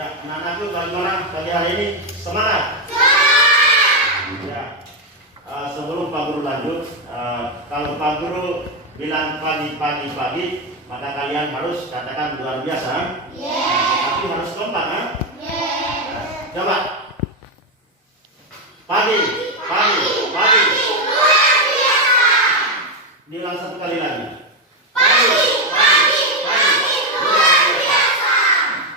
Ya, anak-anakku bagaimana pagi hari ini? Semangat? Ya. Sebelum Pak Guru lanjut, kalau Pak Guru bilang pagi, maka kalian harus katakan luar biasa. Tapi harus kompak, kan? Coba. Pagi. Luar biasa. Bilang satu kali lagi. Pagi. Luar biasa.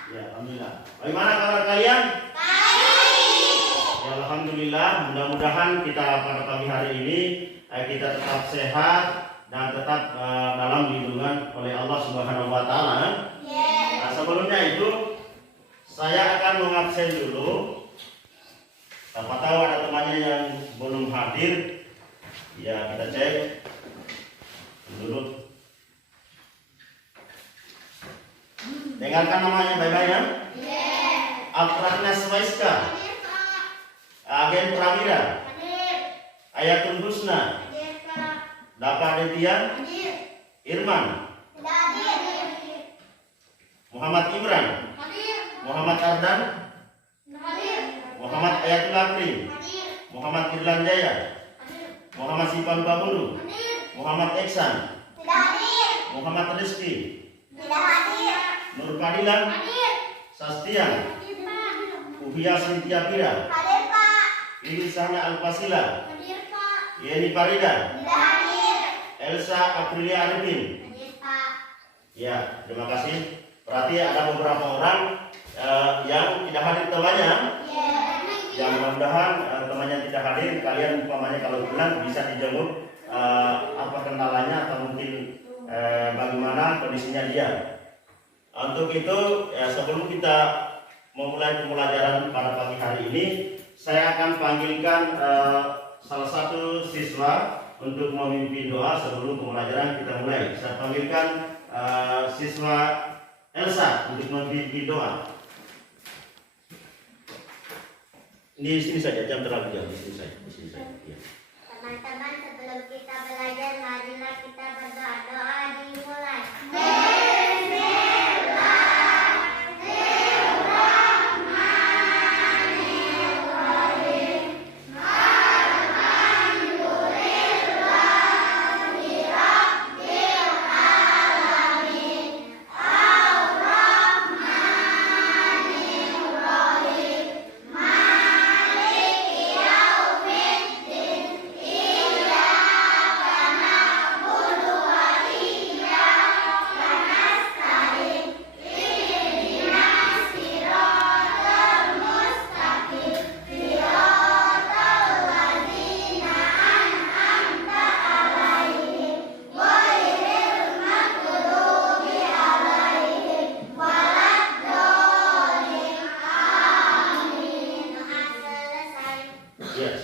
Ya, alhamdulillah. Bagaimana kabar kalian? Baik. Ya, alhamdulillah. Mudah-mudahan kita pada pagi hari ini kita tetap sehat dan tetap dalam lindungan oleh Allah Subhanahu wa taala. Nah, sebelumnya itu saya akan mengabsen dulu. Tanpa tahu ada temannya yang belum hadir. Ya, kita cek dulu. Dengarkan namanya baik-baik ya. Alfratna Swaiska, Agen Prawira, Ayatul Husna, Dapa Detian, Irman, Muhammad Imran, Muhammad Ardan, Muhammad Ayatul Akri, Muhammad Irlan Jaya, Muhammad Sipan Babulu, Muhammad Eksan, Muhammad Rizki, Nur Fadilan, Sastian, Uhia Sintia Pira, Ilisana Al-Fasila, Yeni Farida, Elsa Aprilia Arifin. Ya, terima kasih. Berarti ada beberapa orang yang tidak hadir temannya. Yang mudah-mudahan temannya tidak hadir, kalian umpamanya kalau bilang bisa dijenguk apa kendalanya atau mungkin bagaimana kondisinya dia. Untuk itu sebelum kita memulai pembelajaran pada pagi hari ini, saya akan panggilkan salah satu siswa untuk memimpin doa sebelum pembelajaran kita mulai. Saya panggilkan siswa Elsa untuk memimpin doa. Di sini saja, jangan terlalu jauh, di sini saja. Ya. Teman-teman, sebelum kita belajar, marilah kita berdoa. Dimulai.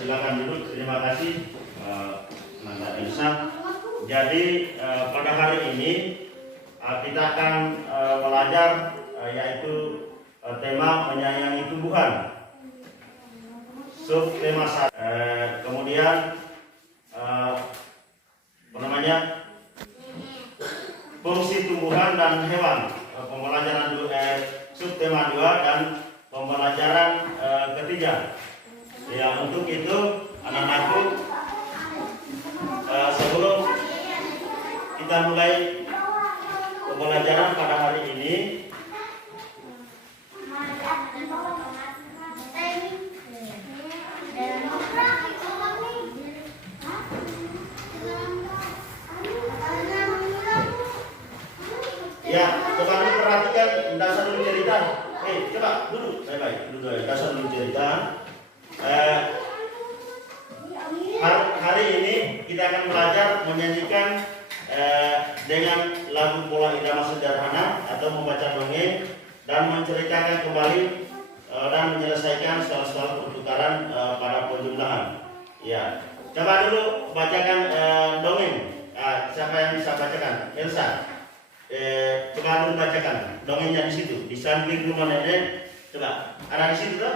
Silakan duduk. Terima kasih Nanda Elsa. Jadi pada hari ini kita akan belajar yaitu tema menyayangi tumbuhan. Subtema kemudian fungsi tumbuhan dan hewan. Pembelajaran subtema 2 dan pembelajaran ketiga. Ya, untuk itu anak-anakku sebelum kita mulai pembelajaran pada hari ini, ya, coba perhatikan dasar dulu cerita. Coba dulu, baik-baik dulu dasar dulu cerita. Hari ini kita akan belajar menyanyikan dengan lagu pola irama sederhana atau membaca dongeng dan menceritakan kembali dan menyelesaikan soal-soal pertukaran pada penjumlahan. Ya, coba dulu bacakan dongeng. Siapa yang bisa bacakan? Elsa. Coba dulu bacakan dongengnya di situ, di samping rumah nenek. Coba ada di situ tuh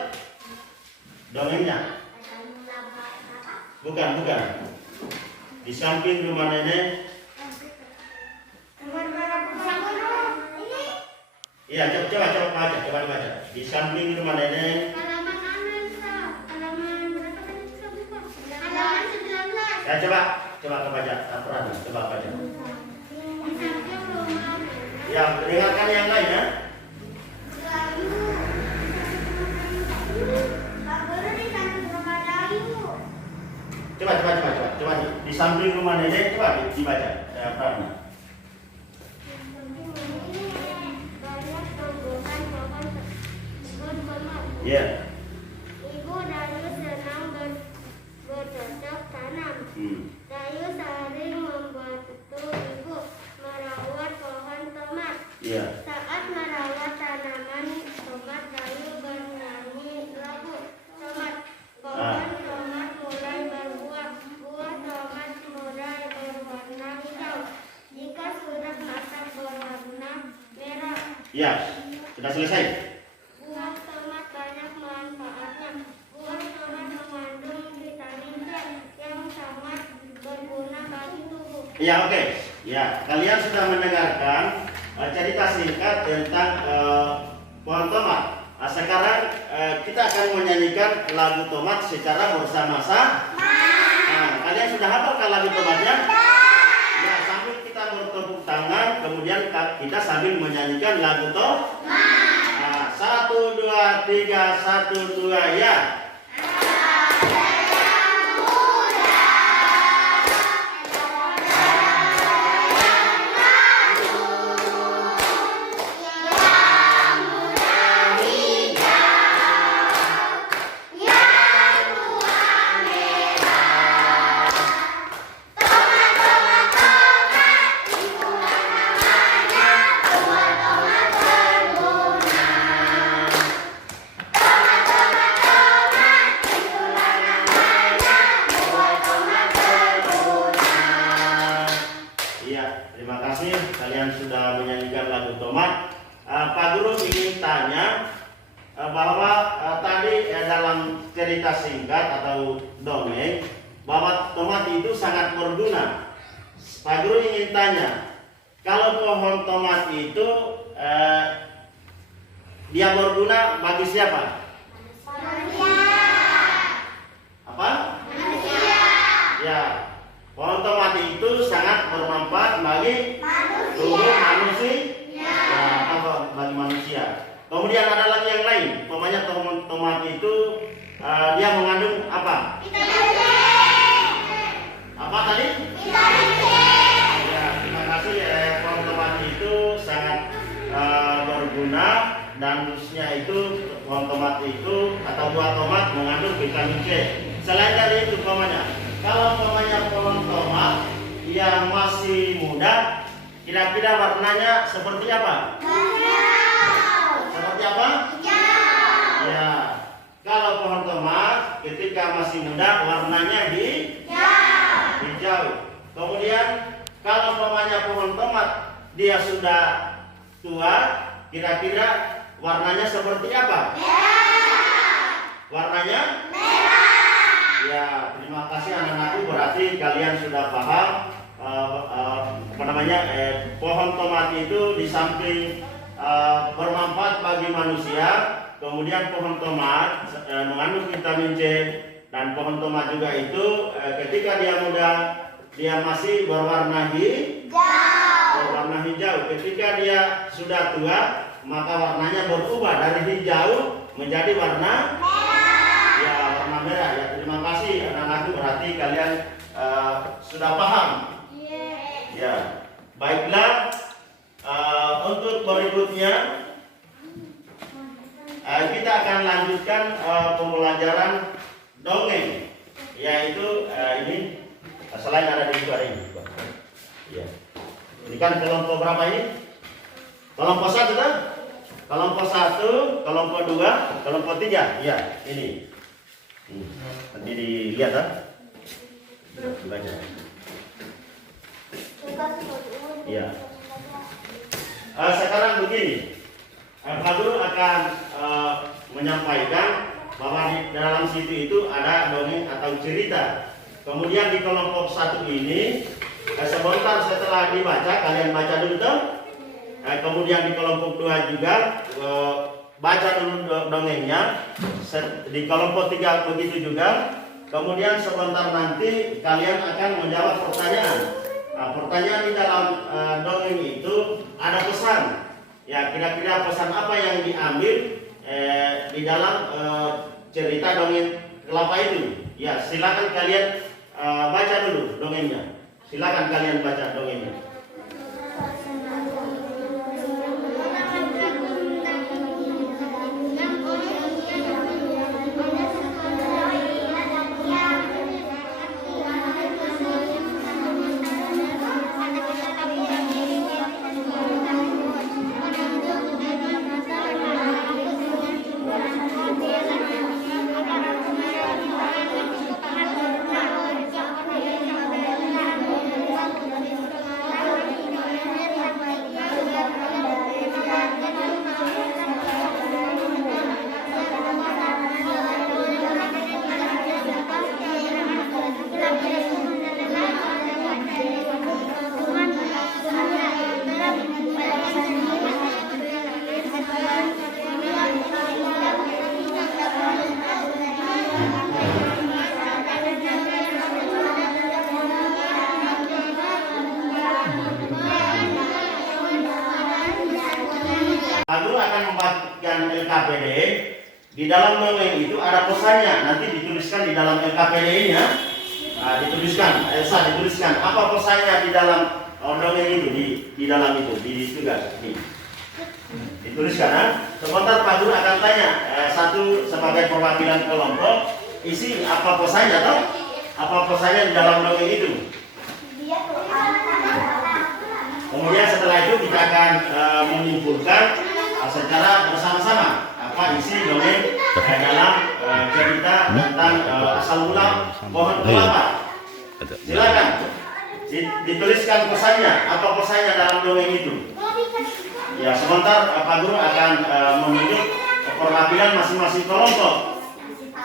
dongengnya. Bukan. Di samping rumah nenek. Iya, coba baca. di samping rumah nenek. Halaman mana, Ustaz? Halaman berapa tadi Ustaz buka? Halaman 19. Ya coba kebaca Al-Quran, coba baca. Di samping rumah. Ya, dengarkan yang lain ya. Dayu. Pak Guru di samping rumah Dayu. Coba di samping rumah nenek coba dibaca Al-Quran. Banyak tumbuhan pohon bertomat. Ya. Ibu Dayu senang bercocok tanam. Dayu sering membantu ibu merawat pohon tomat. Iya. Saat merawat tanaman tomat, Dayu bernyanyi lagu tomat. Pohon tomat mulai berbuah, buah tomat mulai berwarna hijau. Jika sudah matang berwarna merah. Ya, sudah selesai. Buah tomat banyak manfaatnya. Buah tomat mengandung vitamin C yang sangat berguna bagi tubuh. Ya, oke. Ya, kalian sudah mendengarkan cerita singkat tentang pohon tomat. Nah, sekarang kita akan menyanyikan lagu tomat secara bersama-sama. Nah, kalian sudah hafalkan lagu tomatnya? Ya, sambil kita bertepuk tangan, kemudian kita sambil menyanyikan lagu tomat. Nah, 1, 2, 3, 1, 2, ya. Terima kasih kalian sudah menyanyikan lagu tomat. Pak Guru ingin tanya bahwa tadi dalam cerita singkat atau dongeng bahwa tomat itu sangat berguna. Pak Guru ingin tanya, kalau pohon tomat itu dia berguna bagi siapa? Apa? Ya. Pohon tomat itu sangat bermanfaat bagi tubuh manusia. Ya, bagi manusia. Kemudian ada lagi yang lain. Pokoknya tomat itu dia mengandung apa? Vitamin C. Apa tadi? Vitamin C. Ya, terima kasih. Pohon tomat itu sangat berguna dan khususnya itu pohon tomat itu atau buah tomat mengandung vitamin C. Selain dari itu, kalau pohon tomat yang masih muda, kira-kira warnanya seperti apa? Hijau. Seperti apa? Hijau. Ya, kalau pohon tomat ketika masih muda warnanya hijau. Kemudian kalau pohon tomat dia sudah tua, kira-kira warnanya seperti apa? Merah. Warnanya? Merah. Ya, terima kasih anak-anakku, berarti kalian sudah paham pohon tomat itu di samping bermanfaat bagi manusia, kemudian pohon tomat mengandung vitamin C, dan pohon tomat juga itu ketika dia muda dia masih berwarna hijau. Ketika dia sudah tua maka warnanya berubah dari hijau menjadi warna merah. Ya, terima kasih anak-anakku, berarti kalian sudah paham. Ya, baiklah. Untuk berikutnya kita akan lanjutkan pembelajaran dongeng, yaitu ini selain ada di luar ini. Ya. Ini kan kelompok berapa ini? Kelompok 1 kan? Kelompok 1, kelompok 2, kelompok 3. Ya, ini. Nanti dilihat kan? Dibaca. Ya. Sekarang begini, Pak Guru akan menyampaikan bahwa di dalam situ itu ada dongeng atau cerita. Kemudian di kelompok 1 ini sebentar setelah dibaca kalian baca dulu tuh. Kemudian di kelompok 2 juga baca dulu dongengnya di kelompok 3 begitu juga. Kemudian sebentar nanti kalian akan menjawab pertanyaan. Nah, pertanyaan di dalam dongeng itu ada pesan. Ya, kira-kira pesan apa yang diambil di dalam cerita dongeng kelapa itu? Ya, silakan kalian baca dulu dongengnya. Silakan kalian baca dongengnya. Aku akan membagikan LKPD. Di dalam dongeng itu ada pesannya. Nanti dituliskan di dalam LKPD-nya. Nah, dituliskan, Elsa dituliskan apa pesannya di dalam dongeng itu, di dalam itu, di tugas. Dituliskan. Nah. Sebentar Pak Guru akan tanya satu sebagai perwakilan kelompok, isi apa pesannya toh? Apa pesannya di dalam dongeng itu? Kemudian setelah itu kita akan menyimpulkan secara bersama-sama apa isi dongeng dalam cerita tentang asal mula pohon kelapa. Silakan dituliskan pesannya, apa pesannya dalam dongeng itu. Ya, sebentar Pak Guru akan menunjuk perwakilan masing-masing kelompok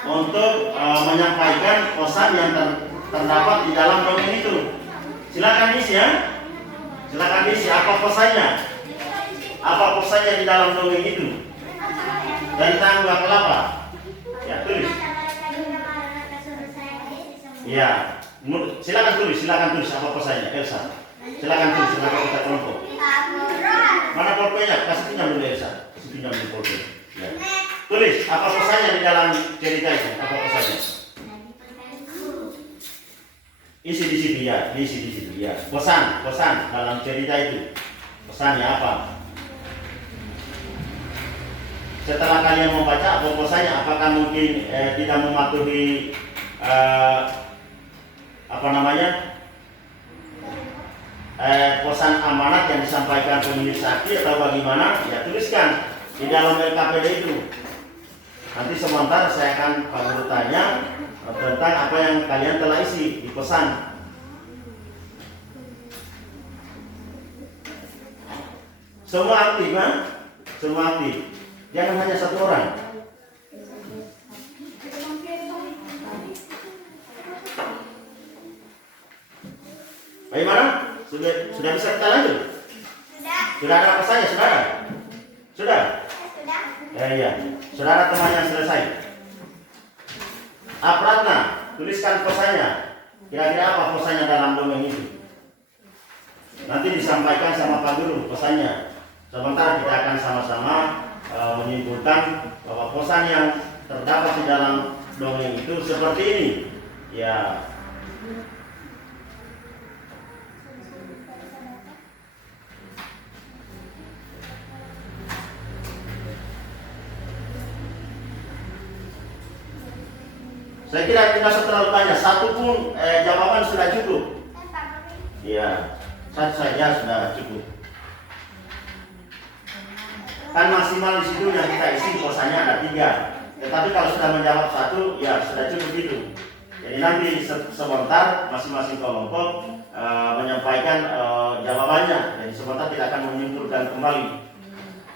untuk menyampaikan pesan yang terdapat di dalam dongeng itu. Silakan isi ya. Silakan isi apa pesannya. Apa pesannya di dalam dongeng itu tentang buah kelapa? Ya, tulis. Ya, silakan tulis apa pesannya, Elsa. Silakan tulis, silakan kita kelompok. Mana pulpennya? Kasih pinjam dulu Elsa. Kasih pinjam dulu pulpen. Ya. Tulis apa pesannya di dalam cerita itu? Apa pesannya? Isi di situ ya, isi di situ ya. Pesan dalam cerita itu. Pesannya apa? Setelah kalian membaca apa pesannya, apakah mungkin tidak mematuhi pesan amanat yang disampaikan pemilik sakti atau bagaimana? Ya, tuliskan di dalam LKPD itu. Nanti sebentar saya akan Pak Guru tanya tentang apa yang kalian telah isi di pesan. Semua aktif, kan? Semua aktif. Jangan hanya satu orang. Bagaimana? Sudah bisa kita lanjut? Sudah ada pesannya, saudara? Sudah? Iya. Saudara teman yang selesai. Apratna, tuliskan pesannya. Kira-kira apa pesannya dalam dongeng itu? Nanti disampaikan sama Pak Guru pesannya. Sebentar kita akan sama-sama menyimpulkan bahwa pesan yang terdapat di dalam dongeng itu seperti ini. Ya. Saya kira tidak usah terlalu banyak, satu pun jawaban sudah cukup. Iya, satu saja sudah cukup. Kan maksimal di situ yang kita isi pesannya ada 3. Tetapi kalau sudah menjawab 1, ya sudah cukup itu. Jadi nanti sebentar masing-masing kelompok menyampaikan jawabannya. Jadi sebentar kita akan menyimpulkan kembali.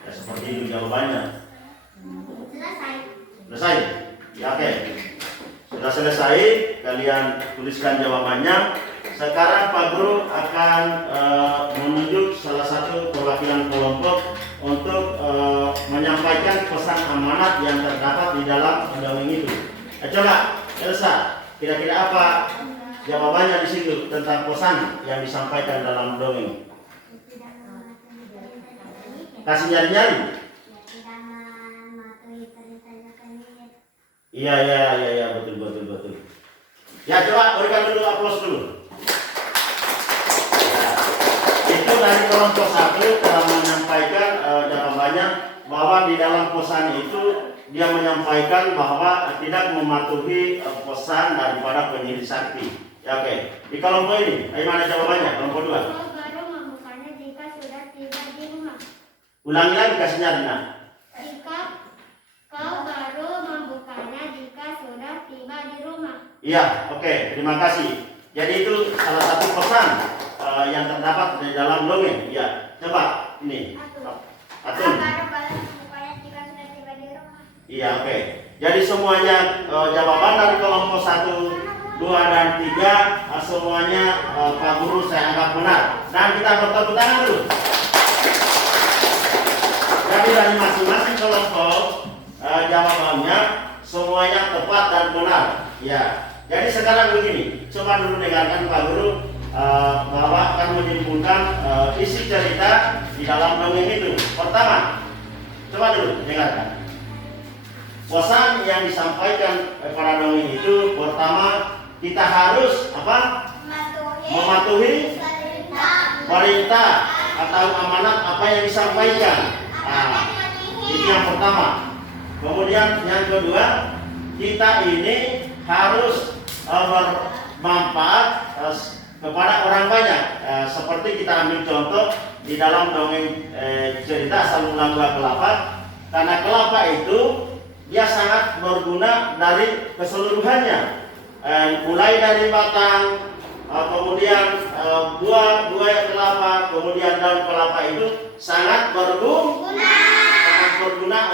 Ya seperti itu jawabannya. Selesai? Ya oke. Sudah selesai, kalian tuliskan jawabannya. Sekarang Pak Guru akan menunjuk salah satu perwakilan kelompok untuk menyampaikan pesan amanat yang terdapat di dalam dongeng itu. Coba Elsa, kira-kira apa jawabannya di situ tentang pesan yang disampaikan dalam dongeng? Kasih nyari-nyari. Iya, betul. Ya, coba berikan dulu aplaus dulu. Ya, itu dari kelompok 1 telah menyampaikan jawabannya bahwa di dalam pesan itu dia menyampaikan bahwa tidak mematuhi pesan daripada penyihir sakti. Ya, oke. Di kelompok ini, bagaimana jawabannya? Kelompok 2. Kau baru membukanya jika sudah tiba di rumah. Ulangi lagi kasihnya Dina. Jika kau baru membukanya jika sudah tiba di rumah. Iya, oke. Terima kasih. Jadi itu salah satu pesan yang terdapat di dalam dongeng. Ya, coba ini. Atun. Iya, oke. Jadi semuanya jawaban dari kelompok 1, 2, dan 3 semuanya Pak Guru saya anggap benar. Dan kita bertepuk tangan dulu. Jadi dari masing-masing kelompok jawabannya semuanya tepat dan benar. Ya. Jadi sekarang begini, coba dulu dengarkan Pak Guru bahwa akan menyimpulkan isi cerita di dalam dongeng itu. Pertama, coba dulu dengarkan. Pesan yang disampaikan pada dongeng itu pertama, kita harus apa? Mematuhi perintah atau amanat apa yang disampaikan. Itu yang pertama. Kemudian yang kedua, kita ini harus bermanfaat kepada orang banyak. Seperti kita ambil contoh di dalam dongeng cerita Asal Mula Buah Kelapa. Karena kelapa itu dia sangat berguna dari keseluruhannya, mulai dari batang, kemudian buah kelapa, kemudian daun kelapa itu sangat berguna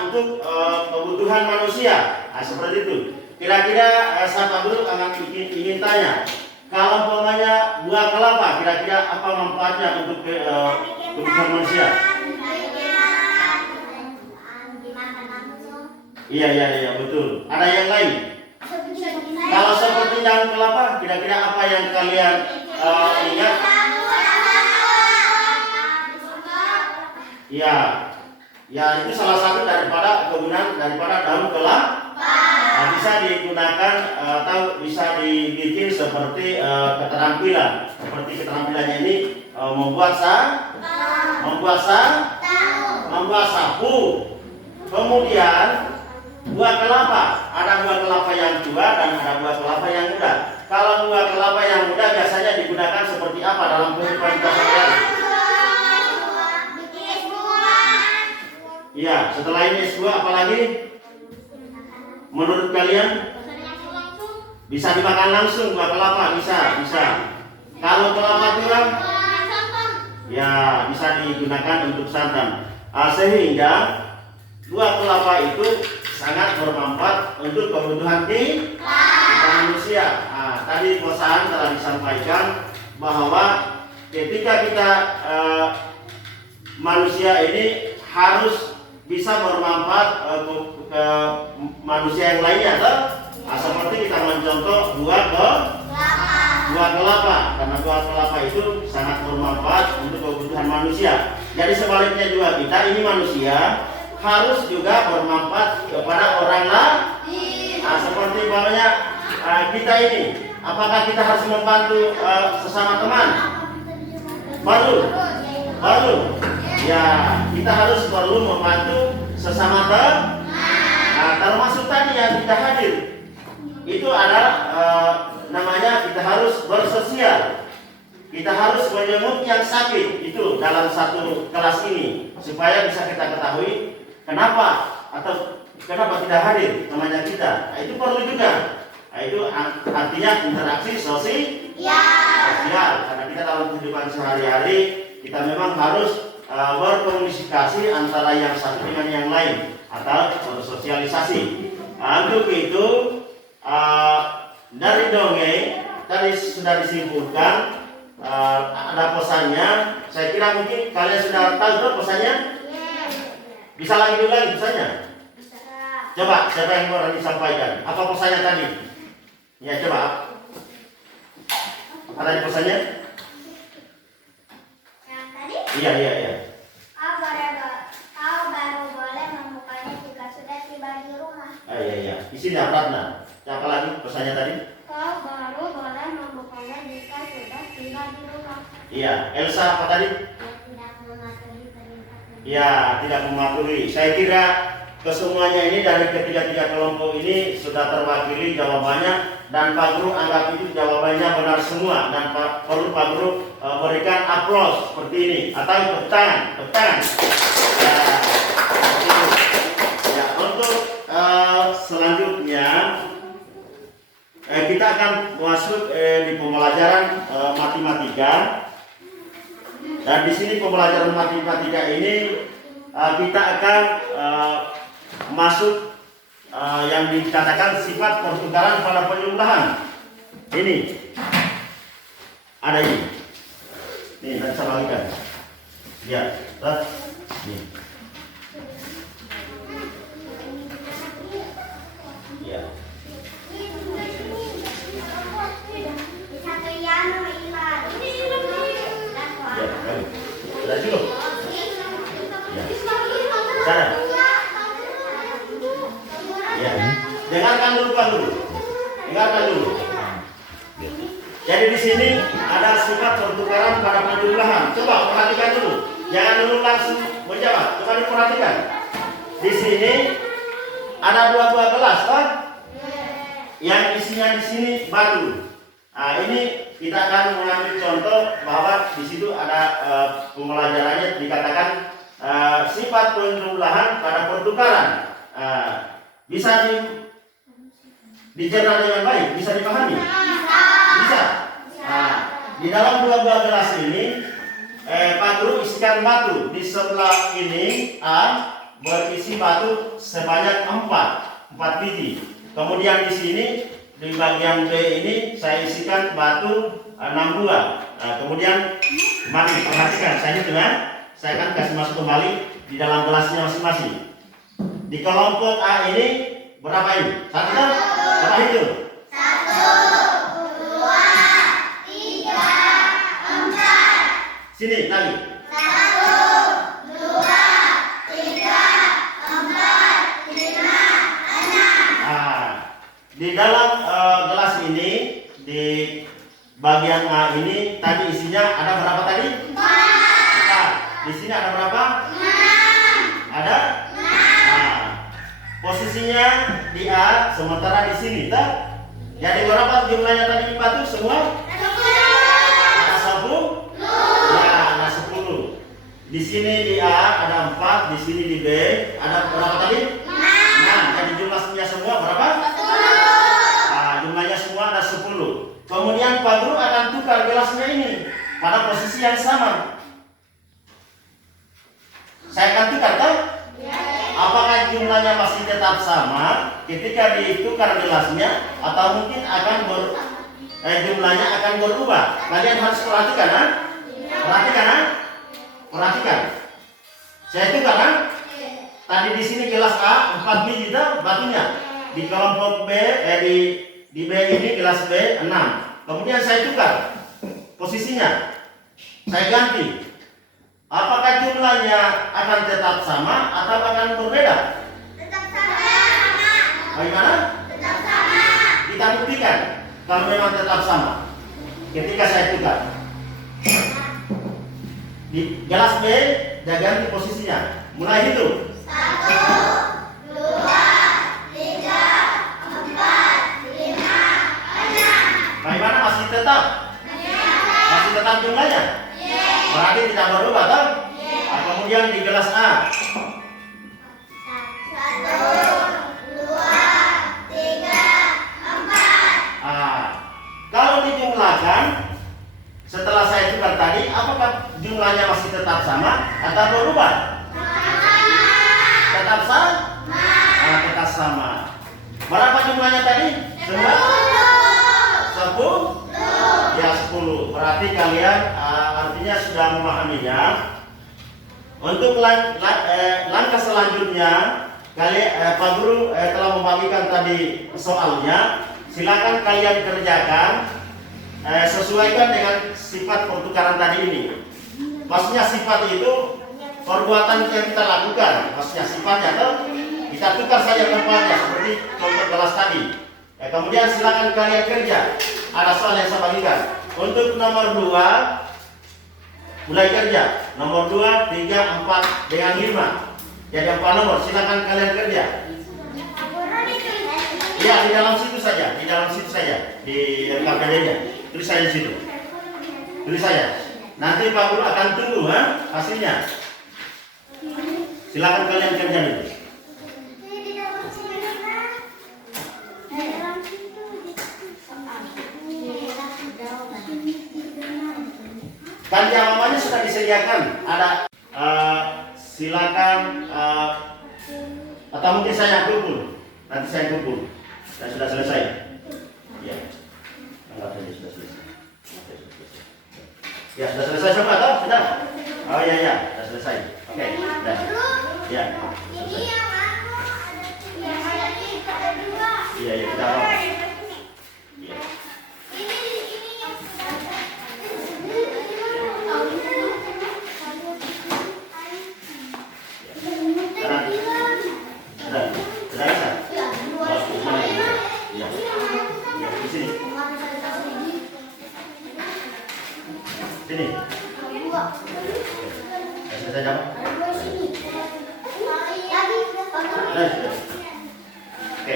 untuk kebutuhan manusia. Seperti itu. Kira-kira saya dulu ingin tanya, kalau umpamanya buah kelapa, kira-kira apa manfaatnya untuk kebutuhan manusia? Iya, betul. Ada yang lain? Kalau seperti daun kelapa, kira-kira apa yang kalian ingat? Ya, itu salah satu daripada kegunaan daripada daun kelapa. Bisa digunakan atau bisa dibikin seperti keterampilan. Seperti keterampilannya ini membuat sapu. Kemudian buah kelapa, ada buah kelapa yang tua dan ada buah kelapa yang muda. Kalau buah kelapa yang muda biasanya digunakan seperti apa dalam kehidupan kita sehari-hari? Iya, setelah ini S2 apalagi? Menurut kalian? Bisa dimakan langsung buah kelapa, bisa. Kalau kelapa tua? Ya, bisa digunakan untuk santan. Sehingga buah kelapa itu sangat bermanfaat untuk kebutuhan kita manusia. Tadi pesan telah disampaikan bahwa ketika kita manusia ini harus bisa bermanfaat ke manusia yang lainnya, seperti kita mencontoh buah kelapa, karena buah kelapa itu sangat bermanfaat untuk kebutuhan manusia. Jadi sebaliknya juga kita ini manusia harus juga bermanfaat kepada orang lain. Seperti umpamanya kita ini, apakah kita harus membantu sesama teman? Baru. Ya, kita harus perlu membantu sesama teman. Termasuk tadi yang kita hadir. Itu adalah namanya kita harus bersosial. Kita harus menjenguk yang sakit itu dalam satu kelas ini supaya bisa kita ketahui kenapa tidak hadir temannya kita. Itu perlu juga. Itu artinya interaksi sosial. Karena kita dalam kehidupan sehari-hari kita memang harus berkomunikasi antara yang satu dengan yang lain atau bersosialisasi. Untuk itu dari dongeng tadi sudah disimpulkan ada pesannya. Saya kira mungkin kalian sudah tahu pesannya. Bisa lagi dulu lagi pesannya? Bisa. Coba siapa yang berani sampaikan? Apa pesannya tadi? Ya coba. Apa tadi pesannya? Yang tadi? Iya. Kau baru boleh membukanya jika sudah tiba di rumah. Iya. Di sini Pratna. Apa lagi pesannya tadi? Kau baru boleh membukanya jika sudah tiba di rumah. Iya. Elsa apa tadi? Tidak mematuhi perintah. Ya, tidak mematuhi. Saya kira kesemuanya ini dari ketiga-tiga kelompok ini sudah terwakili jawabannya, dan Pak Guru anggap itu jawabannya benar semua, dan perlu Pak Guru berikan aplaus seperti ini atau tepuk tangan. Ya, seperti itu. Ya, untuk selanjutnya kita akan masuk di pembelajaran matematika. Dan di sini pembelajaran matematika ini kita akan masuk yang dikatakan sifat pertukaran pada penjumlahan. Ini ada ini. Nih, nanti saya bagikan. Ya, nih. Ya. Ada dulu. Ya. Sana. Ya. Dengarkan dulu Pak Guru. Jadi di sini ada sifat pertukaran pada penjumlahan. Coba perhatikan dulu. Jangan dulu langsung menjawab. Coba diperhatikan. Di sini ada dua buah gelas, Pak. Yang isinya di sini batu. Nah, ini kita akan mengambil contoh bahwa di situ ada pembelajarannya dikatakan sifat penjumlahan pada pertukaran. Bisa dicerna dengan baik, bisa dipahami? Bisa. Nah, di dalam dua buah gelas ini Pak Guru isikan batu. Di sebelah ini A berisi batu sebanyak 4 biji. Kemudian di sini di bagian B ini saya isikan batu 6 buah. Nah, kemudian mari perhatikan, saya akan kasih masuk kembali di dalam gelasnya masing-masing. Di kelompok A ini berapa ini? Satu, berapa itu? 1, 2, 3, 4. Sini lagi. 1, 2, 3, 4, 5, 6. Di dalam gelas ini, di bagian A ini tadi isinya ada berapa tadi? 4. Di sini ada berapa? 6. Ada? 6. Nah, posisinya di A, sementara di sini, tak? Jadi berapa jumlahnya tadi di batu semua? 10. Ada 10? Ya, ada 10. Di sini di A ada 4, di sini di B ada berapa tadi? 6. Jadi jumlahnya semua berapa? 10. Jumlahnya semua ada 10. Kemudian Pak Guru akan tukar gelasnya ini pada posisi yang sama. Saya akan tukar, tak? Apakah jumlahnya masih tetap sama ketika ditukar gelasnya, atau mungkin akan jumlahnya akan berubah? Kalian harus perhatikan, ha? Perhatikan. Saya tukar, kan? Tadi di sini gelas A 4 biji batunya. Di kelompok B di B ini gelas B 6. Kemudian saya tukar posisinya. Saya ganti. Apakah jumlahnya akan tetap sama atau akan berbeda? Tetap sama. Bagaimana? Tetap sama. Kita buktikan kalau memang tetap sama. Ketika saya tukar di gelas B, saya ganti posisinya. Mulai hitung. 1, 2, 3, 4, 5, 6. Bagaimana, masih tetap? Masih tetap jumlahnya? Berarti tidak berubah, kan? Kemudian di gelas A 1, 2, 3, 4. Kalau dijumlahkan setelah saya tukar tadi, apakah jumlahnya masih tetap sama atau berubah? Tetap sama? Tetap sama. Berapa jumlahnya tadi? 10? Ya, 10. Berarti kalian artinya sudah memahaminya. Untuk langkah selanjutnya, Pak Guru telah membagikan tadi soalnya. Silakan kalian kerjakan, sesuaikan dengan sifat pertukaran tadi ini. Maksudnya sifat itu perbuatan yang kita lakukan. Maksudnya sifatnya atau kita tukar saja tempatnya seperti contoh kelas tadi. Kemudian silakan kalian kerja. Ada soal yang saya bagikan. Untuk nomor 2 mulai kerja. Nomor 2, 3, 4 dengan 5. Jadi 4 nomor. Silakan kalian kerja. Ya, di dalam situ saja, di KPD-nya. Tulis saja di situ. Tulis saja. Nanti Pak Guru akan tunggu hasilnya. Silakan kalian kerja dulu. Kan jawabannya sudah disediakan. Ada silakan atau mungkin saya kumpul. Nanti saya kumpul. Dan sudah selesai. Ya. Anggap saja sudah selesai. Ya, sudah selesai semua atau sudah? Oh iya, sudah selesai. Oke. Sudah. Ya. Ini yang ada 2. Iya, kita mau. Sini. Selesai jawab. Oke.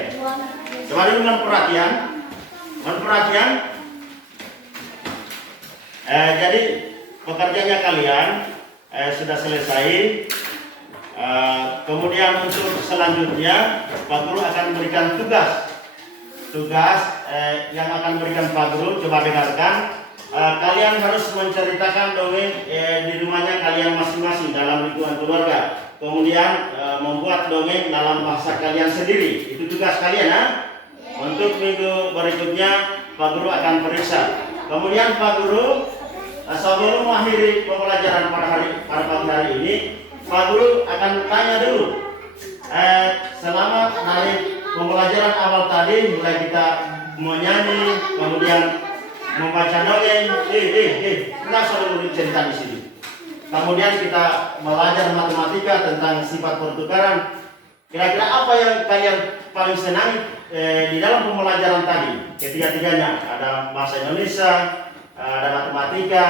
Coba dulu dengan perhatian. Jadi pekerjaannya kalian sudah selesai. Kemudian untuk selanjutnya Pak Guru akan memberikan tugas yang akan memberikan Pak Guru. Coba dengarkan. Kalian harus menceritakan dongeng di rumahnya kalian masing-masing dalam lingkungan keluarga. Kemudian membuat dongeng dalam bahasa kalian sendiri. Itu tugas kalian. Untuk minggu berikutnya Pak Guru akan periksa. Kemudian Pak Guru sebelum mengakhiri pembelajaran pada pagi hari ini, Pak Guru akan tanya dulu. Selama dari pembelajaran awal tadi, mulai kita menyanyi, kemudian membaca dongeng, kita selalu cerita di sini. Kemudian kita belajar matematika tentang sifat pertukaran. Kira-kira apa yang kalian paling senang di dalam pembelajaran tadi? Ketiga-tiganya, ada bahasa Indonesia, ada matematika,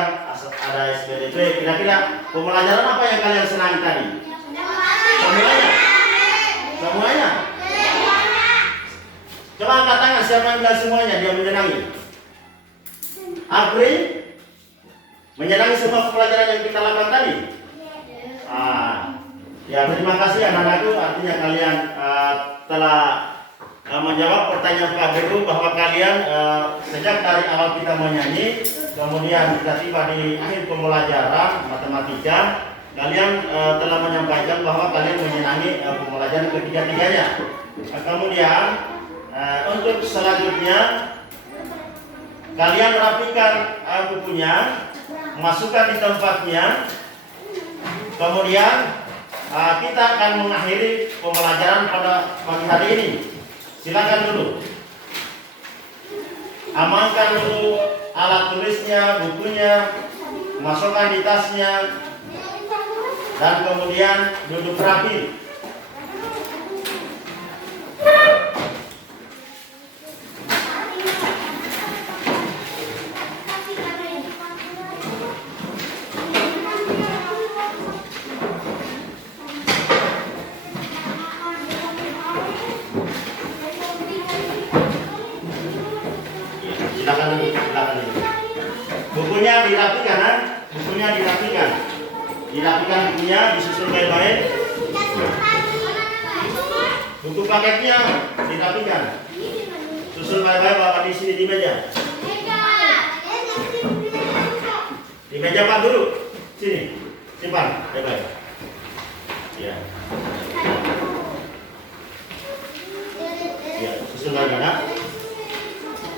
ada SPDP. Kira-kira pembelajaran apa yang kalian senangi tadi? Semuanya. Coba angkat tangan siapa yang bilang semuanya dia menyenangi. Apri menyenangi semua pelajaran yang kita lakukan tadi. Ya terima kasih anak-anakku. Artinya kalian telah menjawab pertanyaan Pak Guru bahwa kalian sejak dari awal kita menyanyi, kemudian kita tiba di akhir pembelajaran matematika, kalian telah menyampaikan bahwa kalian menyenangi pembelajaran ketiga-tiganya. Kemudian untuk selanjutnya kalian rapikan bukunya, masukkan di tempatnya. Kemudian kita akan mengakhiri pembelajaran pada pagi hari ini. Silakan dulu. Amankan dulu alat tulisnya, bukunya, masukkan di tasnya, dan kemudian duduk rapi. Silakan dulu. Bukunya dirapikan, bukunya disusun baik-baik. Buku paketnya dirapikan, susun baik-baik bapak di sini di meja. Di meja Pak Guru, sini simpan baik-baik. Ya, susun baik-baik.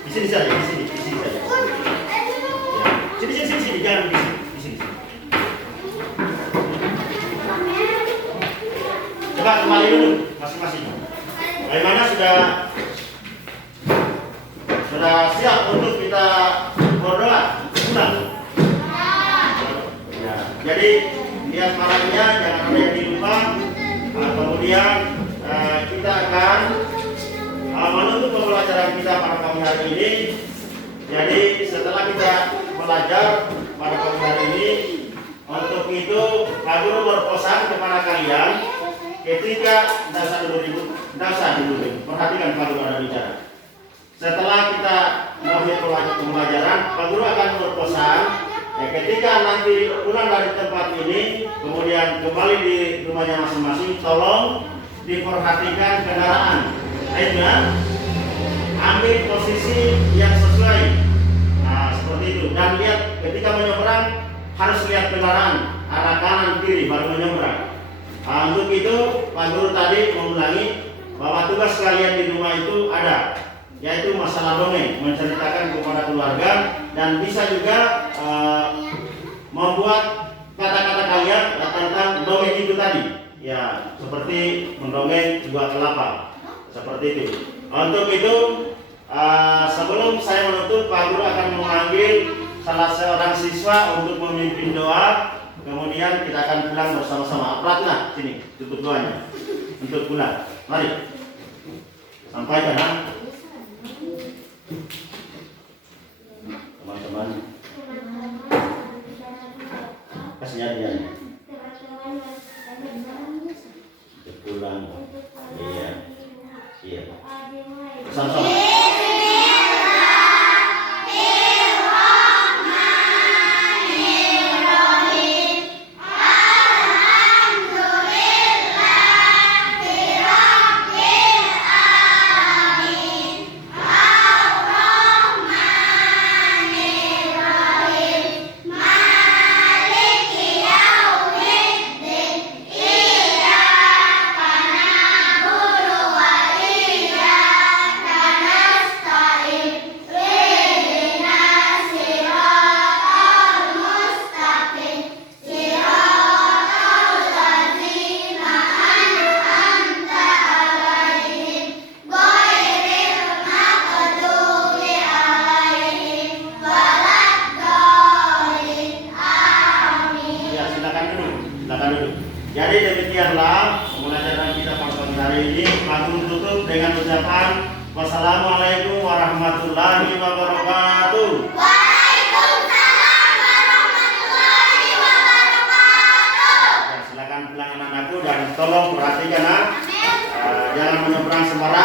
Di sini saja, di sini saja. Ya. Sini, jangan di sini. Coba kembali dulu masing-masing. Bagaimana sudah siap untuk kita berdoa? Sudah. Ya. Jadi lihat malamnya jangan ada yang dilupa. Kemudian kita akan menutup pembelajaran kita pada pagi hari ini. Jadi setelah kita belajar pada pagi hari ini, untuk itu Pak Guru berpesan kepada kalian ketika tidak usah dulu, perhatikan Pak Guru ada bicara. Setelah kita mengakhiri pembelajaran, Pak Guru akan berpesan ketika nanti pulang dari tempat ini, kemudian kembali di rumahnya masing-masing, tolong diperhatikan kendaraan. Akhirnya ambil posisi yang sesuai. Nah, seperti itu. Dan lihat ketika menyeberang harus lihat kendaraan arah kanan kiri baru menyeberang. Nah, untuk itu Pak Guru tadi mengulangi bahwa tugas kalian di rumah itu ada, yaitu masalah dongeng, menceritakan kepada keluarga dan bisa juga membuat kata-kata kalian tentang dongeng itu tadi. Ya, seperti mendongeng dua kelapa. Seperti itu. Untuk itu sebelum saya menutup, Pak Guru akan memanggil salah seorang siswa untuk memimpin doa. Kemudian kita akan pulang bersama-sama. Pratna, sini tutup doanya untuk pulang. Mari sampaikan, teman-teman. Kasihnya dia untuk pulang. Iya. Iya. Sama-sama. Jadi demikianlah pembelajaran kita pada pagi hari ini. Aku tutup dengan ucapan wassalamualaikum warahmatullahi wabarakatuh. Waalaikumsalam warahmatullahi wabarakatuh. Silakan pulang anak-anakku dan tolong perhatikan jangan menyeberang sembarangan.